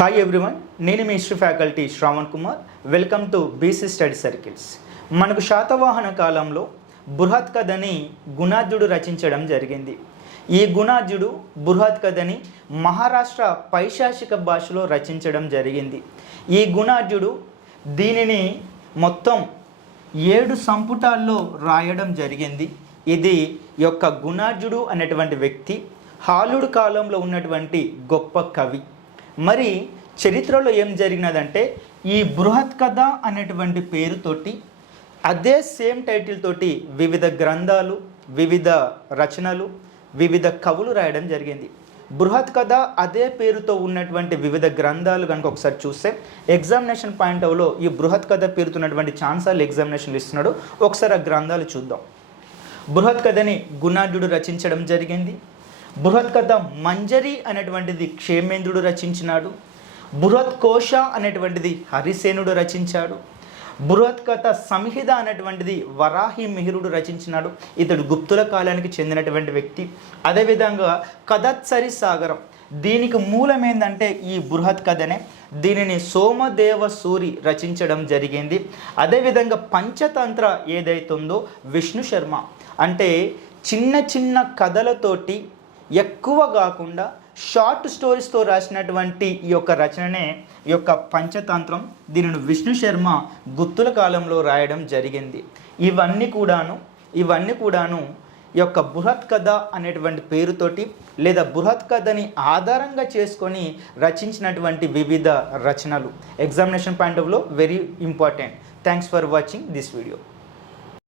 Hi everyone, నేను మీ history faculty Shravan Kumar. Welcome to BC study circles. మనకు శాతవాహన కాలంలో బృహత్ కథని గుణాఢ్యుడు రచించడం జరిగింది. ఈ గుణాఢ్యుడు బృహత్ కథని మహారాష్ట్ర పైశాచిక భాషలో రచించడం జరిగింది. ఈ గుణాఢ్యుడు దీనిని మొత్తం 7 సంపుటాల్లో రాయడం జరిగింది. ఇది యొక్క గుణాఢ్యుడు అనేటువంటి వ్యక్తి హాలుడు కాలంలో ఉన్నటువంటి గొప్ప కవి. మరి చరిత్రలో ఏం జరిగినదంటే, ఈ బృహత్ కథ అనేటువంటి పేరుతోటి అదే సేమ్ టైటిల్ తోటి వివిధ గ్రంథాలు, వివిధ రచనలు, వివిధ కవులు రాయడం జరిగింది. బృహత్ కథ అదే పేరుతో ఉన్నటువంటి వివిధ గ్రంథాలు కనుక ఒకసారి చూస్తే ఎగ్జామినేషన్ పాయింట్ ఆఫ్లో ఈ బృహత్ కథ పేరుతున్నటువంటి ఛాన్సాలు ఎగ్జామినేషన్లు ఇస్తున్నాడు. ఒకసారి ఆ గ్రంథాలు చూద్దాం. బృహత్ కథని గుణాఢ్యుడు రచించడం జరిగింది. బృహత్ కథ మంజరి అనేటువంటిది క్షేమేంద్రుడు రచించినాడు. బృహత్ కోశ అనేటువంటిది హరిసేనుడు రచించాడు. బృహత్ కథ సంహిత అనేటువంటిది వరాహి మిహిరుడు రచించినాడు. ఇతడు గుప్తుల కాలానికి చెందినటువంటి వ్యక్తి. అదేవిధంగా కథత్సరి సాగరం, దీనికి మూలం ఏంటంటే ఈ బృహత్ కథనే. దీనిని సోమదేవ సూరి రచించడం జరిగింది. అదేవిధంగా పంచతంత్ర ఏదైతుందో విష్ణు శర్మ, అంటే చిన్న చిన్న కథలతోటి ఎక్కువ కాకుండా షార్ట్ స్టోరీస్తో రాసినటువంటి ఈ యొక్క రచననే ఈ యొక్క పంచతంత్రం. దీనిని విష్ణు శర్మ గుప్తుల కాలంలో రాయడం జరిగింది. ఇవన్నీ కూడాను ఈ యొక్క బృహత్ కథ అనేటువంటి పేరుతోటి లేదా బృహత్ కథని ఆధారంగా చేసుకొని రచించినటువంటి వివిధ రచనలు. ఎగ్జామినేషన్ పాయింట్ ఆఫ్ వ్యూలో very important. Thanks for watching this video.